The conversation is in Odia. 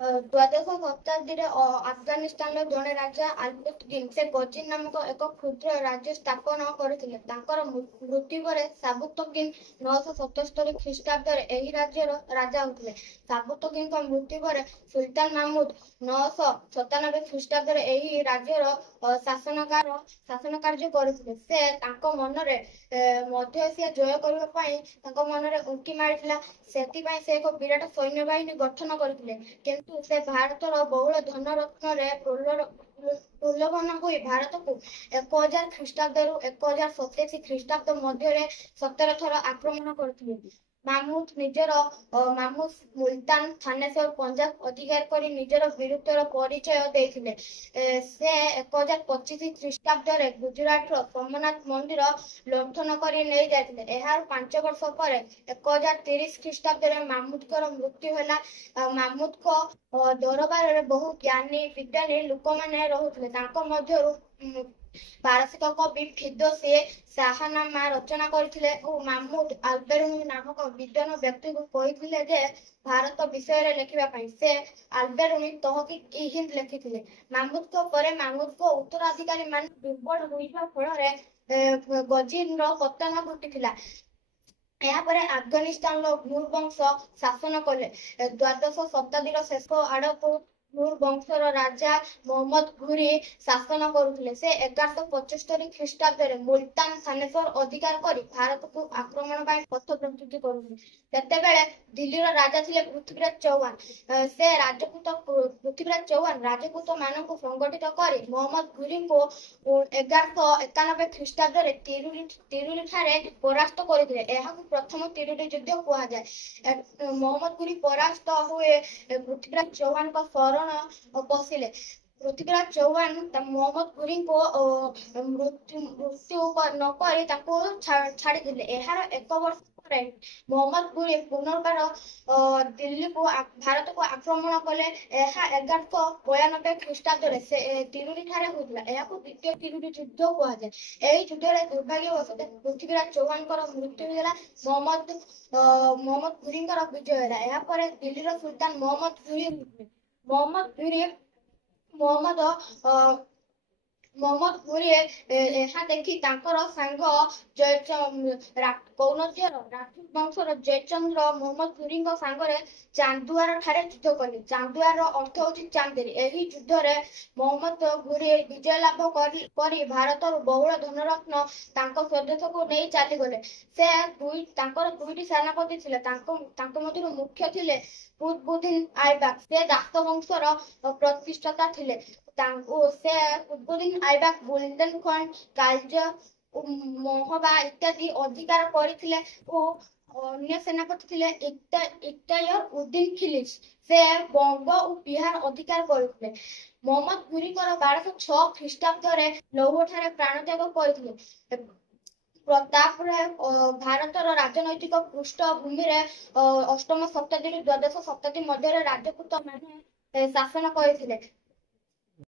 ଦ୍ୱାଦଶ ଶତାବ୍ଦୀରେ ଆଫଗାନିସ୍ତାନର ଜଣେ ରାଜା ଆଲବୁର୍କିନ୍ ସେ ଗଜିନ୍ ନାମକ ଏକ କ୍ଷୁଦ୍ର ରାଜ୍ୟ ସ୍ଥାପନ କରିଥିଲେ। ତାଙ୍କର ମୃତ୍ୟୁ ପରେ ସାବୁତକିନ୍ 977 ଖ୍ରୀଷ୍ଟାବ୍ଦରେ ଏହି ରାଜ୍ୟର ରାଜା ହୋଇଥିଲେ। ସାବୁତକିନ୍‌ଙ୍କ ମୃତ୍ୟୁ ପରେ ସୁଲତାନ ମାହମୁଦ 997 ଖ୍ରୀଷ୍ଟାବ୍ଦରେ ଏହି ରାଜ୍ୟର ଶାସନ କାର୍ଯ୍ୟ କରିଥିଲେ। ସେ ତାଙ୍କ ମନରେ ମଧ୍ୟ ଏସିଆ ଜୟ କରିବା ପାଇଁ ତାଙ୍କ ମନରେ ଉଙ୍କି ମାରିଥିଲା। ସେଥିପାଇଁ ସେ ଏକ ବିରାଟ ସୈନ୍ୟବାହିନୀ ଗଠନ କରିଥିଲେ। କିନ୍ତୁ ସେ ଭାରତର ବହୁଳ ଧନରତ୍ନରେ ପ୍ରଲୋଭନ ହୋଇ ଭାରତକୁ 1000 ଖ୍ରୀଷ୍ଟାବ୍ଦରୁ 1087 ଖ୍ରୀଷ୍ଟାବ୍ଦ ମଧ୍ୟରେ 17 ଥର ଆକ୍ରମଣ କରିଥିଲେ। ମାମୁଦ ମୁଲତାନ, ଥାନେଶ୍ୱର, ପଞ୍ଜାବ ଅଧିକାର କରି ନିଜର ବୀରତ୍ୱର ପରିଚୟ ଦେଇଥିଲେ। ସେ 1025 ଖ୍ରୀଷ୍ଟାବ୍ଦରେ ଗୁଜରାଟର ସୋମନାଥ ମନ୍ଦିର ଲୁଣ୍ଠନ କରି ନେଇଯାଇଥିଲେ। ଏହାର 5 ବର୍ଷ ପରେ 1030 ଖ୍ରୀଷ୍ଟାବ୍ଦରେ ମାମୁଦଙ୍କର ମୃତ୍ୟୁ ହେଲା। ମାମୁଦଙ୍କ ଦରବାରରେ ବହୁ ଜ୍ଞାନୀ ବିଜ୍ଞାନୀ ଲୋକମାନେ ରହୁଥିଲେ। ତାଙ୍କ ମଧ୍ୟରୁ ପାରସିକ କବି ଫିର୍ଦୌସୀ ଶାହନାମା ରଚନା କରିଥିଲେ ଓ ମାମୁଦ ଆଲବେରୁନି ନାମକ ବିଦ୍ୱାନ ବ୍ୟକ୍ତିଙ୍କୁ କହିଥିଲେ ଯେ ଭାରତ ବିଷୟରେ ଲେଖିବା ପାଇଁ। ସେ ଆଲବେରୁନି ତହକିକ୍-ଇ-ହିନ୍ଦ ଲେଖିଥିଲେ। ମାମୁଦଙ୍କ ପରେ ମାମୁଦଙ୍କ ଉତ୍ତରାଧିକାରୀମାନେ ଦୁର୍ବଳ ହୋଇଯିବା ଫଳରେ ଗଜିନ୍‌ର ପତନ ଘଟିଥିଲା। ଏହାପରେ ଆଫଗାନିସ୍ତାନର ଘୁର୍ ବଂଶ ଶାସନ କଲେ। ଦ୍ୱାଦଶ ଶତାବ୍ଦୀର ଶେଷ ଆଡ଼କୁ ଘୁର୍ ବଂଶର ରାଜା ମହମ୍ମଦ ଘୁରି ଶାସନ କରୁଥିଲେ। ସେ 1175 ଖ୍ରୀଷ୍ଟାବ୍ଦରେ ମୁଲତାନ ଥାନେଶ୍ୱର ଅଧିକାର କରି ଭାରତକୁ ଆକ୍ରମଣ ପାଇଁ ପଥ ପ୍ରସ୍ତୁତ କରୁଥିଲେ। ସେତେବେଳେ ଦିଲ୍ଲୀର ରାଜା ଥିଲେ ପୃଥ୍ୱୀରାଜ ଚୌହାନ। ପୃଥ୍ୱୀରାଜ ଚୌହାନ ରାଜପୁତମାନଙ୍କୁ ସଂଗଠିତ କରି ମହମ୍ମଦ ଘୁରିଙ୍କୁ 1191 ଖ୍ରୀଷ୍ଟାବ୍ଦରେ ତିରୁଲିଠାରେ ପରାସ୍ତ କରିଥିଲେ। ଏହାକୁ ପ୍ରଥମ ତିରୁଲି ଯୁଦ୍ଧ କୁହାଯାଏ। ମହମ୍ମଦ ଘୁରି ପରାସ୍ତ ହୋଇ ପୃଥ୍ୱୀରାଜ ଚୌହାନଙ୍କ ଶରଣ ପଶିଲେ। ପୃଥ୍ୱୀରାଜ ଚୌହାନ ମହମ୍ମଦ ଘୁରିଙ୍କୁ ମୃତ୍ୟୁ ନ କରି ତାଙ୍କୁ ଛାଡ଼ିଥିଲେ। ଏହାର 1 ବର୍ଷ ପରେ ମହମ୍ମଦ ଘୁରି ପୁନର୍ବାର ଭାରତକୁ ଆକ୍ରମଣ କଲେ। ଏହା 1192 ଖ୍ରୀଷ୍ଟାବ୍ଦରେ ତିରୁଲିଠାରେ ହୋଇଥିଲା। ଏହାକୁ ଦ୍ୱିତୀୟ ତିରୁଲି ଯୁଦ୍ଧ କୁହାଯାଏ। ଏହି ଯୁଦ୍ଧରେ ଦୁର୍ଭାଗ୍ୟବଶତଃ ପୃଥ୍ୱୀରାଜ ଚୌହାନଙ୍କର ମୃତ୍ୟୁ ହେଲା। ମହମ୍ମଦ ଘୁରିଙ୍କର ବିଜୟ ହେଲା। ଏହାପରେ ଦିଲ୍ଲୀର ସୁଲତାନ ମହମ୍ମଦ ଘୁରି ହୋଇଥିଲେ। ମହମ୍ମଦ ଘୁରି ଏହା ଦେଖି ତାଙ୍କର ସାଙ୍ଗ କୌନଜ୍‌ର ରାଠୋର ବଂଶର ଜୟଚନ୍ଦ୍ର ମହମ୍ମଦ ଘୁରିଙ୍କ ସାଙ୍ଗରେ ଚାନ୍ଦୁଆର ଠାରେ ଯୁଦ୍ଧ କଲେ। ଚାନ୍ଦୁଆର ଅର୍ଥ ହେଉଛି ଚାନ୍ଦିନୀ। ଏହି ଯୁଦ୍ଧରେ ମହମ୍ମଦ ଘୁରି ବିଜୟ ଲାଭ କରି ଭାରତରୁ ବହୁଳ ଧନରତ୍ନ ତାଙ୍କ ସ୍ୱଦେଶକୁ ନେଇ ଚାଲିଗଲେ। ତାଙ୍କର 2ଟି ସେନାପତି ଥିଲେ। ତାଙ୍କ ମଧ୍ୟରୁ ମୁଖ୍ୟ ଥିଲେ କୁତବୁଦ୍ଦିନ୍ ଆଇବକ୍। ସେ ଦାସ ବଂଶର ପ୍ରତିଷ୍ଠାତା ଥିଲେ। ସେ କୁତବୁଦ୍ଦିନ୍ ଆଇବକ୍ ବୁନ୍ଦେଲଖଣ୍ଡ, କାଲଜ ଓ ମହୋବା ଇତ୍ୟାଦି ଅଧିକାର କରିଥିଲେ ଓ ଅନ୍ୟ ସେନାପତି ଥିଲେ ଇଖ୍ତିୟାର ଉଦ୍ଦିନ୍ ଖିଲିଜୀ। ସେ ବଙ୍ଗ ଓ ବିହାର ଅଧିକାର କରିଥିଲେ। ମହମ୍ମଦ ଘୁରିଙ୍କର 1206 ଖ୍ରୀଷ୍ଟାବ୍ଦରେ ଲୌହଠାରେ ପ୍ରାଣତ୍ୟାଗ କରିଥିଲେ। ତାପରେ ଭାରତର ରାଜନୈତିକ ପୃଷ୍ଠଭୂମିରେ ଅଷ୍ଟମ ଶତାବ୍ଦୀରୁ ଦ୍ୱାଦଶ ଶତାବ୍ଦୀ ମଧ୍ୟରେ ରାଜପୁତମାନେ ଶାସନ କରିଥିଲେ।